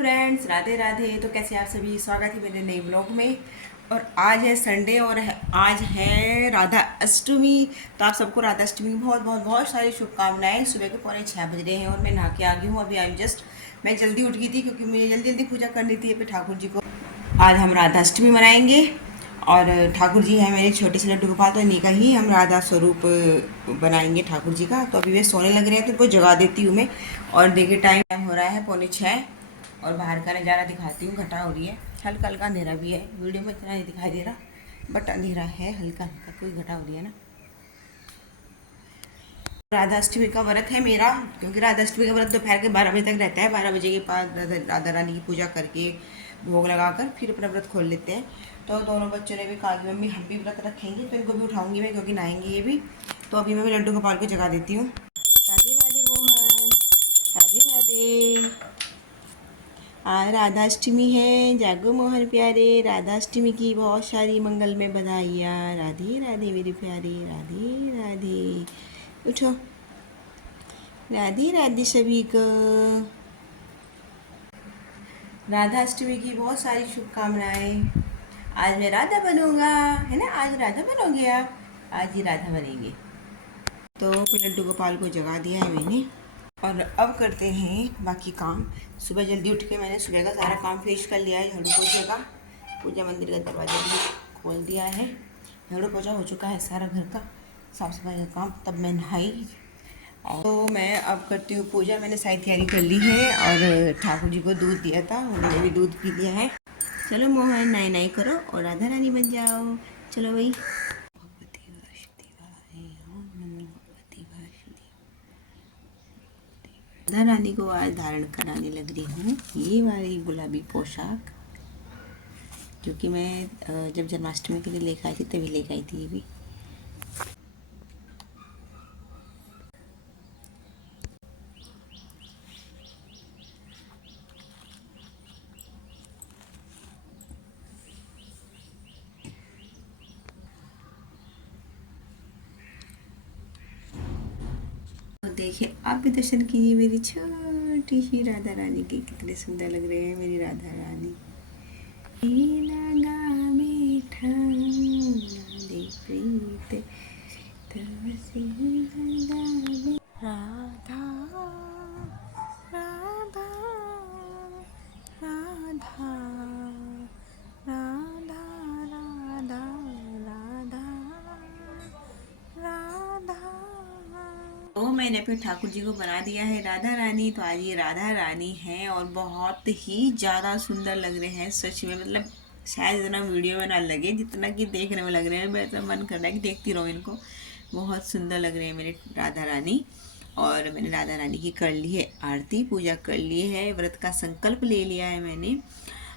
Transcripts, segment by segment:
Friends, Radhe Radhe. तो कैसे आप सभी, स्वागत है मेरे नए ब्लॉग में। और आज है संडे और आज है राधा अष्टमी। तो आप सबको राधा अष्टमी की बहुत बहुत बहुत सारी शुभकामनाएं। सुबह के 6:45 बज रहे हैं और मैं नहा के आ गई हूँ। अभी आई जस्ट, मैं जल्दी उठ गई थी क्योंकि मुझे जल्दी जल्दी पूजा करनी थी अपने ठाकुर जी को। आज हम राधा अष्टमी मनाएंगे और ठाकुर जी है मेरे छोटे से लड्डू गोपाल, तो इन्हीं का ही हम राधा स्वरूप बनाएंगे ठाकुर जी का। तो अभी वे सोने लग रहे हैं तो उनको जगा देती हूँ मैं। और देखिए टाइम हो रहा है 6:45 और बाहर का नज़ारा दिखाती हूँ। घटा हो रही है, हल्का हल्का अंधेरा भी है। वीडियो में इतना नहीं दिखाई दे रहा बट अंधेरा है, हल्का हल्का कोई घटा हो रही है ना। राधा अष्टमी का व्रत है मेरा, क्योंकि राधा अष्टमी का व्रत दोपहर के 12 बजे तक रहता है। 12 बजे के बाद राधा रानी की पूजा करके भोग लगाकर फिर अपना व्रत खोल लेते हैं। तो दोनों बच्चों ने भी कहा कि मम्मी हम भी व्रत रखेंगे, तो इनको भी उठाऊंगी मैं क्योंकि नहाएंगे ये भी। तो अभी मैं लड्डू गोपाल को जगा देती हूँ। राधे राधे मोहन, राधे राधे। आज राधा अष्टमी है, जागो मोहन प्यारे। राधा अष्टमी की बहुत सारी मंगल में बधाइयाँ। राधे राधे मेरे प्यारे, राधे राधे। उठो, राधे राधे सभी को। राधा अष्टमी की बहुत सारी शुभकामनाएं। आज मैं राधा बनूंगा, है ना। आज राधा बनोगे आप, आज ही राधा बनेंगे। तो फिर लड्डू गोपाल को जगा दिया है मैंने और अब करते हैं बाकी काम। सुबह जल्दी उठ के मैंने सुबह का सारा काम फिनिश कर लिया है। झाड़ू पोछे का, पूजा मंदिर का दरवाज़ा भी खोल दिया है। झाड़ू पोछा हो चुका है, सारा घर का साफ सफाई का काम। तब मैं नहाई और तो मैं अब करती हूँ पूजा। मैंने सारी तैयारी कर ली है और ठाकुर जी को दूध दिया था, उन्होंने भी दूध पी लिया है। चलो मोहन, नाई नाई करो और राधा रानी बन जाओ। चलो भाई। राधा रानी को आज धारण कराने लग रही हूँ ये वाली गुलाबी पोशाक, क्योंकि मैं जब जन्माष्टमी के लिए लेकर आई थी तभी लेकर आई थी ये भी। देखिए आप भी दर्शन कीजिए मेरी छोटी सी राधा रानी के, कितने सुंदर लग रहे हैं मेरी राधा रानी। लगा मीठा दे प्रीत तब से लगा राधा राधा राधा राधा राधा राधा राधा। तो मैंने अपने ठाकुर जी को बना दिया है राधा रानी। तो आज ये राधा रानी है और बहुत ही ज़्यादा सुंदर लग रहे हैं सच में। मतलब शायद इतना वीडियो में ना लगे जितना कि देखने में लग रहे हैं। मेरा मन कर रहा है कि देखती रहूँ इनको। बहुत सुंदर लग रहे हैं मेरे राधा रानी। और मैंने राधा रानी की कर ली है आरती, पूजा कर ली है, व्रत का संकल्प ले लिया है मैंने।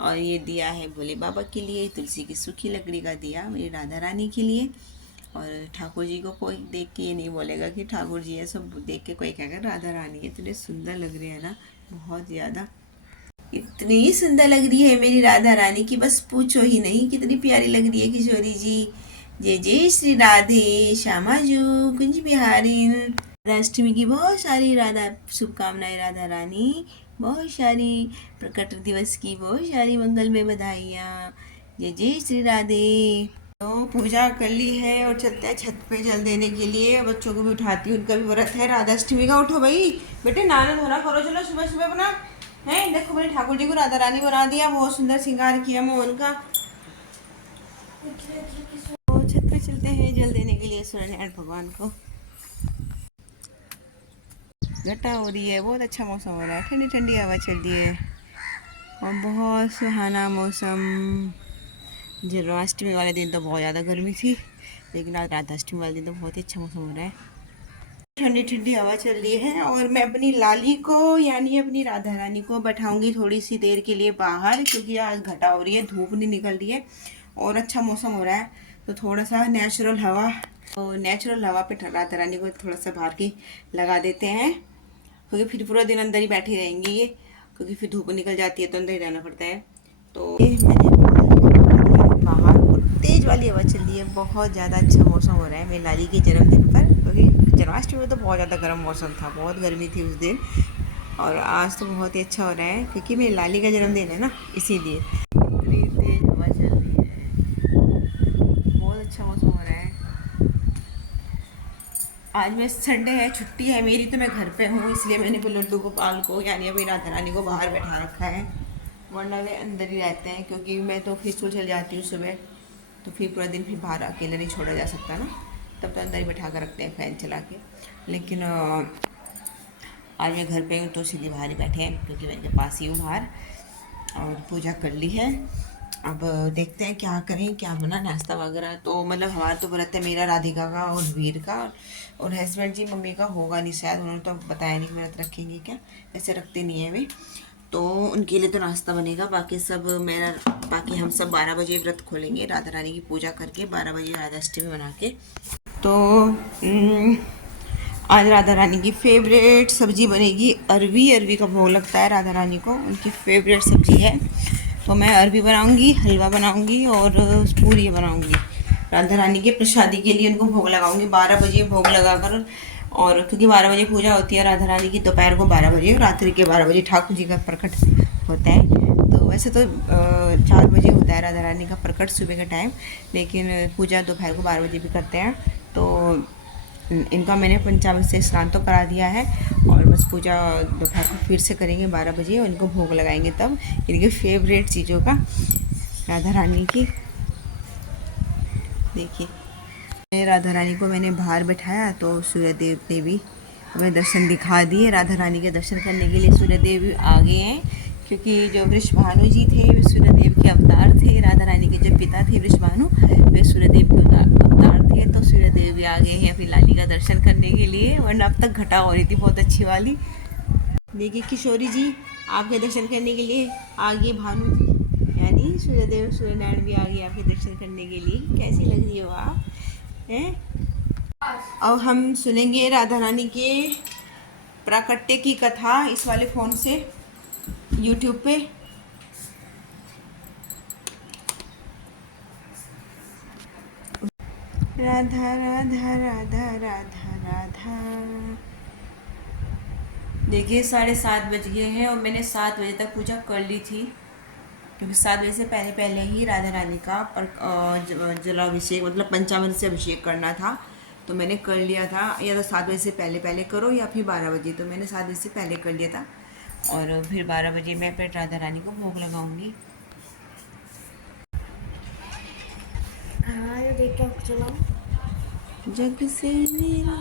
और ये दिया है भोले बाबा के लिए, तुलसी की सूखी लकड़ी का दिया मेरी राधा रानी के लिए। और ठाकुर जी को कोई देख के ये नहीं बोलेगा कि ठाकुर जी है, सब देख के कोई कहेगा राधा रानी है। इतने सुंदर लग रहे हैं ना, बहुत ज़्यादा। इतनी सुंदर लग रही है मेरी राधा रानी की बस पूछो ही नहीं, कितनी प्यारी लग रही है किशोरी जी। जय जय श्री राधे श्यामाजू कुंज बिहारी। राष्ट्रमी की बहुत सारी राधा शुभकामनाएं राधा रानी, बहुत सारी प्रकट दिवस की बहुत सारी मंगल में बधाइयाँ। जय जय श्री राधे। तो पूजा कर ली है और चलते हैं छत पे जल देने के लिए। बच्चों को भी उठाती हूँ, उनका भी व्रत है राधा अष्टमी का। उठो भाई बेटे, नहाना धोना करो, चलो सुबह सुबह अपना। है देखो मैंने ठाकुर जी को राधा रानी बना दिया, बहुत सुंदर श्रृंगार किया मोहन का। तो छत पे चलते हैं जल देने के लिए सूर्यनारायण भगवान को। घटा हो रही है, बहुत अच्छा मौसम हो रहा है, ठंडी ठंडी हवा चल रही है और बहुत सुहाना मौसम। जन्माष्टमी वाले दिन तो बहुत ज़्यादा गर्मी थी, लेकिन आज राधाष्टमी वाले दिन तो बहुत ही अच्छा मौसम हो रहा है। ठंडी ठंडी हवा चल रही है और मैं अपनी लाली को यानी अपनी राधा रानी को बैठाऊंगी थोड़ी सी देर के लिए बाहर, क्योंकि आज घटा हो रही है, धूप नहीं निकल रही है और अच्छा मौसम हो रहा है। तो थोड़ा सा नेचुरल हवा, तो नेचुरल हवा पे राधा रानी को थोड़ा सा बाहर की लगा देते हैं, क्योंकि फिर पूरा दिन अंदर ही बैठी रहेंगी ये, क्योंकि फिर धूप निकल जाती है तो अंदर ही रहना पड़ता है। तो मैंने बाहर और तेज़ वाली हवा चल रही है, बहुत ज़्यादा अच्छा मौसम हो रहा है मेरी लाली के जन्मदिन पर, क्योंकि जन्माष्टमी में तो बहुत ज़्यादा गर्म मौसम था, बहुत गर्मी थी उस दिन। और आज तो बहुत ही अच्छा हो रहा है क्योंकि मेरी लाली का जन्मदिन है ना, इसीलिए। इतनी तेज हवा चल रही है, बहुत अच्छा मौसम हो रहा है। आज मैं संडे है, छुट्टी है मेरी, तो मैं घर पे हूँ, इसलिए मैंने भी लड्डू गोपाल को यानी अभी राधा रानी को बाहर बैठा रखा है, वरना वे अंदर ही रहते हैं क्योंकि मैं तो फिर स्कूल चल जाती हूँ सुबह, तो फिर पूरा दिन फिर बाहर अकेले नहीं छोड़ा जा सकता ना, तब तो अंदर ही बैठा कर रखते हैं फ़ैन चला के। लेकिन आज मैं घर पे हूँ तो सीधे बाहर ही बैठे हैं क्योंकि मैं इनके पास ही हूँ बाहर, और पूजा कर ली है। अब देखते हैं क्या करें, क्या बना नाश्ता वगैरह। तो मतलब हमारा तो व्रत है, मेरा, राधिका का और वीर का, और हस्बैंड जी मम्मी का होगा नहीं शायद, उन्होंने तो बताया नहीं कि व्रत रखेंगे क्या, ऐसे रखते नहीं है वे, तो उनके लिए तो नाश्ता बनेगा। बाकी सब मेरा, बाकी हम सब 12 बजे व्रत खोलेंगे, राधा रानी की पूजा करके 12 बजे राधाष्टमी बना के। तो आज राधा रानी की फेवरेट सब्जी बनेगी अरवी। अरवी का भोग लगता है राधा रानी को, उनकी फेवरेट सब्जी है। तो मैं अरवी बनाऊंगी, हलवा बनाऊंगी और पूरी बनाऊंगी राधा रानी के प्रसादी के लिए, उनको भोग लगाऊंगी 12 बजे भोग लगाकर। और क्योंकि 12 बजे पूजा होती है राधा रानी की, दोपहर को 12 बजे, रात्रि के 12 बजे ठाकुर जी का प्रकट होता है। तो वैसे तो 4 बजे होता है राधा रानी का प्रकट सुबह के टाइम, लेकिन पूजा दोपहर को 12 बजे भी करते हैं। तो इनका मैंने पंचामृत से स्नान तो करा दिया है, और बस पूजा दोपहर को फिर से करेंगे 12 बजे, और इनको भोग लगाएंगे तब इनकी फेवरेट चीज़ों का, राधा रानी की। देखिए राधा रानी को मैंने बाहर बैठाया तो सूर्यदेव ने भी हमें दर्शन दिखा दिए। राधा रानी के दर्शन करने के लिए सूर्यदेव आ गए हैं, क्योंकि जो वृषभानु जी थे वे सूर्यदेव के अवतार थे। राधा रानी के जो पिता थे वृषभानु, वे सूर्यदेव के अवतार थे, तो सूर्यदेव भी आ गए हैं अपनी लाली का दर्शन करने के लिए, वरना अब तक घटा हो रही थी बहुत अच्छी वाली। देखिए किशोरी जी आपके दर्शन करने के लिए आ गए, भानु जी यानी सूर्यदेव सूर्यनारायण भी आ गए आपके दर्शन करने के लिए। कैसी लग रही हो आप हैं? अब हम सुनेंगे राधा रानी के प्राकट्य की कथा इस वाले फ़ोन से यूट्यूब पे। राधा राधा राधा राधा राधा। देखिए 7:30 बज गए हैं और मैंने 7 बजे तक पूजा कर ली थी, क्योंकि 7 बजे से पहले पहले ही राधा रानी का जलाभिषेक मतलब पंचामृत से अभिषेक करना था, तो मैंने कर लिया था। या तो 7 बजे से पहले पहले करो या फिर 12 बजे, तो मैंने 7 बजे से पहले कर लिया था, और फिर 12 बजे मैं फिर राधा रानी को भोग लगाऊंगी। जग से मेरा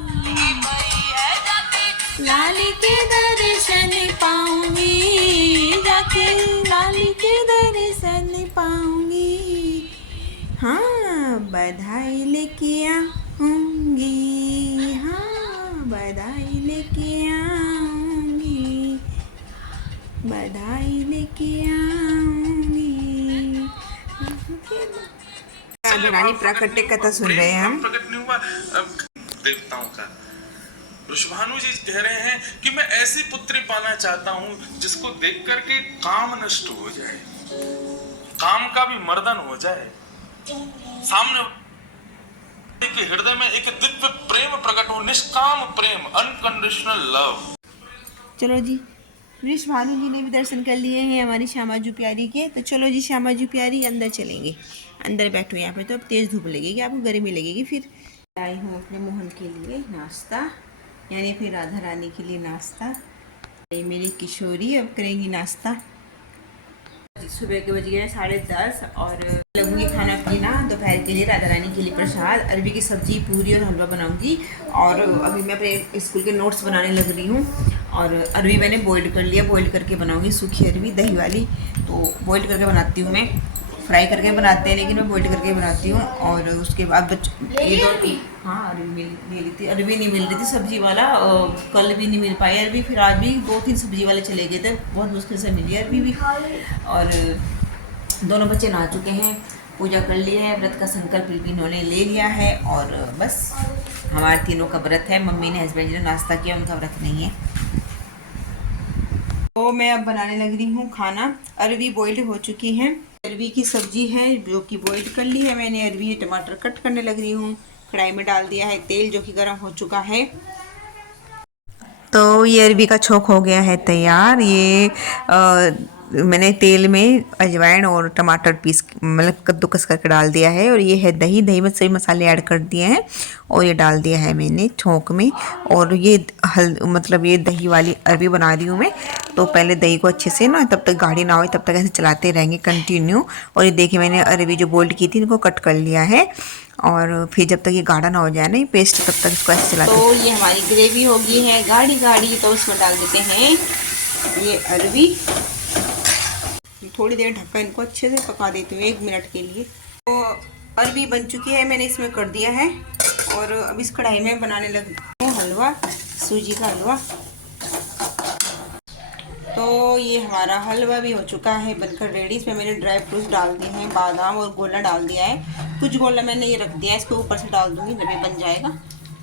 लाली के दर्शन पाऊंगी, जाके लाली के दर्शन पाऊंगी, हाँ बधाई लेके आऊंगी, हाँ बधाई लेके आऊंगी, बधाई लेके आऊंगी। राधा रानी प्राकट्य कथा सुन रहे हैं हम। प्रकट नहीं हुआ देवताओं का। वृषभानु जी कह रहे हैं कि मैं ऐसी पुत्री पाना चाहता हूं जिसको देख करके काम नष्ट हो जाए, काम का भी मर्दन हो जाए, सामने के हृदय में एक दिव्य प्रेम प्रकट हो, निष्काम प्रेम, अनकंडीशनल लव। चलो जी, वृषभानु जी ने भी दर्शन कर लिए हैं हमारी श्यामाजू प्यारी के, तो चलो जी श्यामाजू प्यारी अंदर चलेंगे। अंदर बैठो, यहाँ पे तो अब तेज़ धूप लगेगी, आपको गर्मी लगेगी। फिर आई हूँ अपने मोहन के लिए नाश्ता, यानी फिर राधा रानी के लिए नाश्ता। ये मेरी किशोरी अब करेंगी नाश्ता। सुबह के बज गए 10:30 और लगूंगी खाना पीना। दोपहर के लिए राधा रानी के लिए प्रसाद, अरबी की सब्जी, पूरी और हलवा बनाऊंगी। और अभी मैं अपने स्कूल के नोट्स बनाने लग रही हूँ। और अरबी मैंने बॉईल कर लिया, बॉईल करके बनाऊंगी सूखी अरबी दही वाली। तो बॉईल करके बनाती हूँ मैं, फ्राई करके बनाते हैं लेकिन मैं बॉईल करके बनाती हूँ। और उसके बाद ये दो, हाँ अरबी मिली थी, अरबी नहीं मिल रही थी सब्जी वाला, कल भी नहीं मिल पाई अरबी, फिर आज भी 2-3 सब्जी वाले चले गए थे, बहुत मुश्किल से मिली अरबी भी। और दोनों बच्चे नहा चुके हैं, पूजा कर ली है, व्रत का संकल्प भी इन्होंने ले लिया है। और बस हमारे तीनों का व्रत है, मम्मी ने हस्बैंड ने नाश्ता किया, उनका व्रत नहीं है। तो मैं अब बनाने लग रही हूँ खाना। अरबी बॉइल्ड हो चुकी हैं, अरबी की सब्जी है जो कि बॉइल्ड कर ली है मैंने। अरबी टमाटर कट करने लग रही हूँ, कढ़ाई में डाल दिया है तेल जो कि गर्म हो चुका है। तो ये अरबी का छोंक हो गया है तैयार। ये मैंने तेल में अजवाइन और टमाटर पीस मतलब कद्दूकस करके डाल दिया है। और ये है दही, दही में सभी मसाले ऐड कर दिए हैं और ये डाल दिया है मैंने छोंक में। और ये मतलब ये दही वाली अरबी बना रही हूँ मैं। तो पहले दही को अच्छे से ना, तब तक गाढ़ी ना हो तब तक ऐसे चलाते रहेंगे कंटिन्यू। और ये देखिए मैंने अरबी जो बोल्ड की थी इनको कट कर लिया है। और फिर जब तक ये गाढ़ा ना हो जाए ना ये पेस्ट, तब तक इसको ऐसे चलाते। तो ये हमारी ग्रेवी हो गई है गाढ़ी गाढ़ी, तो उसमें डाल देते हैं ये अरबी। थोड़ी देर ढक्कन इनको अच्छे से पका देती हूँ 1 मिनट के लिए। तो अरबी बन चुकी है, मैंने इसमें कर दिया है। और अब इस कढ़ाई में बनाने लगी हूँ हलवा, सूजी का हलवा। तो ये हमारा हलवा भी हो चुका है बनकर रेडी। इसमें मैंने ड्राई फ्रूट्स डाल दिए हैं, बादाम और गोला डाल दिया है। कुछ गोला मैंने ये रख दिया है, इसके ऊपर से डाल दूँगी जब ये बन जाएगा।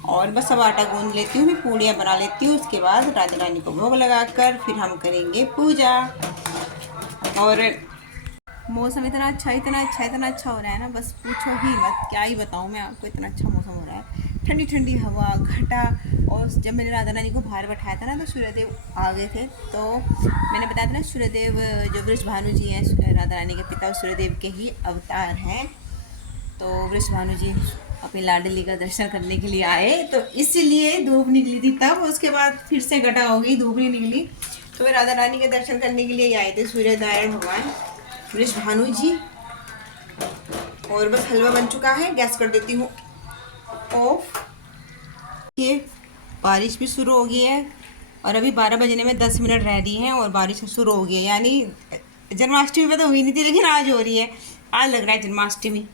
और बस अब आटा गूंद लेती हूँ, मैं पूड़ियाँ बना लेती हूँ। उसके बाद राधा रानी को भोग लगाकर फिर हम करेंगे पूजा। और मौसम इतना अच्छा हो रहा है ना, बस पूछो ही मत, क्या ही बताऊँ मैं आपको। इतना अच्छा मौसम हो रहा है, ठंडी ठंडी हवा, घटा। और जब मैंने राधा रानी को बाहर बैठाया था ना तो सूर्यदेव आ गए थे। तो मैंने बताया था ना, सूर्यदेव जो वृषभानु जी हैं, राधा रानी के पिता सूर्यदेव के ही अवतार हैं। तो वृषभानु जी अपनी लाडली का दर्शन करने के लिए आए, तो इसीलिए धूप निकली थी तब। उसके बाद फिर से घटा हो गई, धूप नहीं निकली। तो वे राधा रानी के दर्शन करने के लिए आए थे सूर्यनारायण भगवान वृषभानु जी। और बस हलवा बन चुका है, गैस कर देती हूँ ऑफ। ये बारिश भी शुरू हो गई है और अभी 12 बजने में 10 मिनट रह रही हैं और बारिश शुरू हो गई है। यानी जन्माष्टमी में तो हुई नहीं थी, लेकिन आज हो रही है। आज लग रहा है जन्माष्टमी,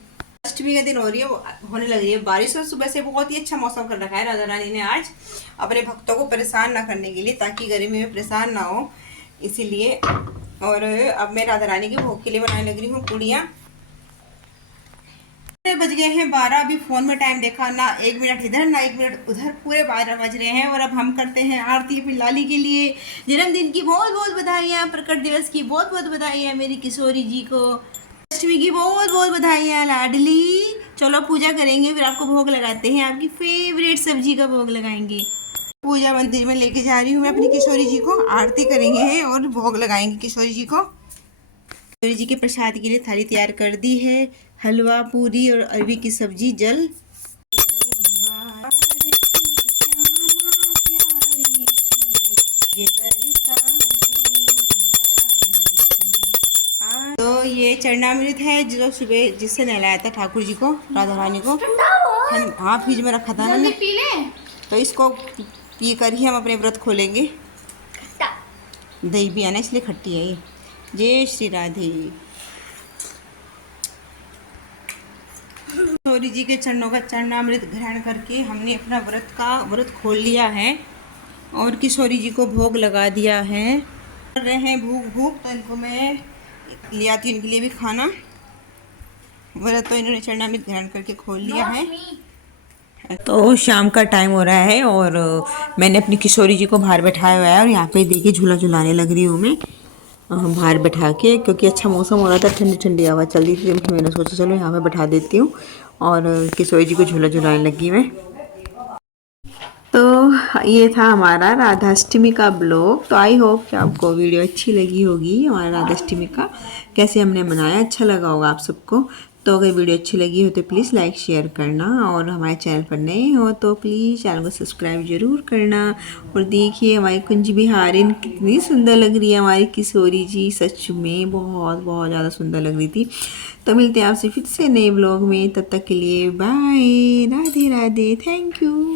अष्टमी का दिन हो रही है, होने लग रही है बारिश। और सुबह से बहुत ही अच्छा मौसम कर रखा है राधा रानी ने आज, अपने भक्तों को परेशान ना करने के लिए, ताकि गर्मी में परेशान ना हो, इसीलिए। और अब मैं राधा रानी के भोग के लिए बनाने लग रही हूँ पूड़ियाँ। बज गए हैं 12। अभी फ़ोन में टाइम देखा ना, 1 मिनट इधर ना 1 मिनट उधर, पूरे 12 बज रहे हैं। और अब हम करते हैं आरती अपनी लाली के लिए। जन्मदिन की बहुत बहुत बधाइयाँ, प्रकट दिवस की बहुत बहुत बधाइयाँ मेरी किशोरी जी को, अष्टमी की बहुत बहुत बधाइयाँ लाडली। चलो पूजा करेंगे, फिर आपको भोग लगाते हैं, आपकी फेवरेट सब्जी का भोग लगाएंगे। पूजा मंदिर में लेके जा रही हूँ मैं अपनी किशोरी जी को, आरती करेंगे और भोग लगाएंगे किशोरी जी को। किशोरी जी के प्रसाद के लिए थाली तैयार कर दी है, हलवा, पूरी और अरबी की सब्जी, जल। तो ये चरणामृत है जो सुबह जिससे नहलाया था ठाकुर जी को, राधा रानी को। हाँ, फ्रिज में रखा था ना, तो इसको पी कर ही हम अपने व्रत खोलेंगे। दही भी आना इसलिए खट्टी है ये। जय श्री राधे। किशोरी जी के चरणों का चरणामृत ग्रहण करके हमने अपना व्रत खोल लिया है और किशोरी जी को भोग लगा दिया है। कर रहे हैं भूख, तो इनको मैं ले आती हूँ, इनके लिए भी खाना। व्रत तो इन्होंने चरणामृत ग्रहण करके खोल लिया है। तो शाम का टाइम हो रहा है और मैंने अपनी किशोरी जी को बाहर बैठाया हुआ है। और यहाँ पे देखिए झूला झुलाने लग रही हूँ मैं बाहर बैठा के, क्योंकि अच्छा मौसम हो रहा था, ठंडी ठंडी हवा चल रही थी। तो मैंने सोचा चलो यहाँ पे बैठा देती हूँ और किशोरी जी को झूला झुलाने लगी मैं। तो ये था हमारा राधाष्टमी का ब्लॉग। तो आई होप कि आपको वीडियो अच्छी लगी होगी, हमारा राधाष्टमी का कैसे हमने मनाया, अच्छा लगा होगा आप सबको। तो अगर वीडियो अच्छी लगी हो तो प्लीज़ लाइक शेयर करना, और हमारे चैनल पर नए हो तो प्लीज़ चैनल को सब्सक्राइब ज़रूर करना। और देखिए हमारी कुंज बिहारिन कितनी सुंदर लग रही है, हमारी किशोरी जी सच में बहुत बहुत ज़्यादा सुंदर लग रही थी। तो मिलते हैं आपसे फिर से नए ब्लॉग में, तब तक के लिए bye, Radhe Radhe, thank you.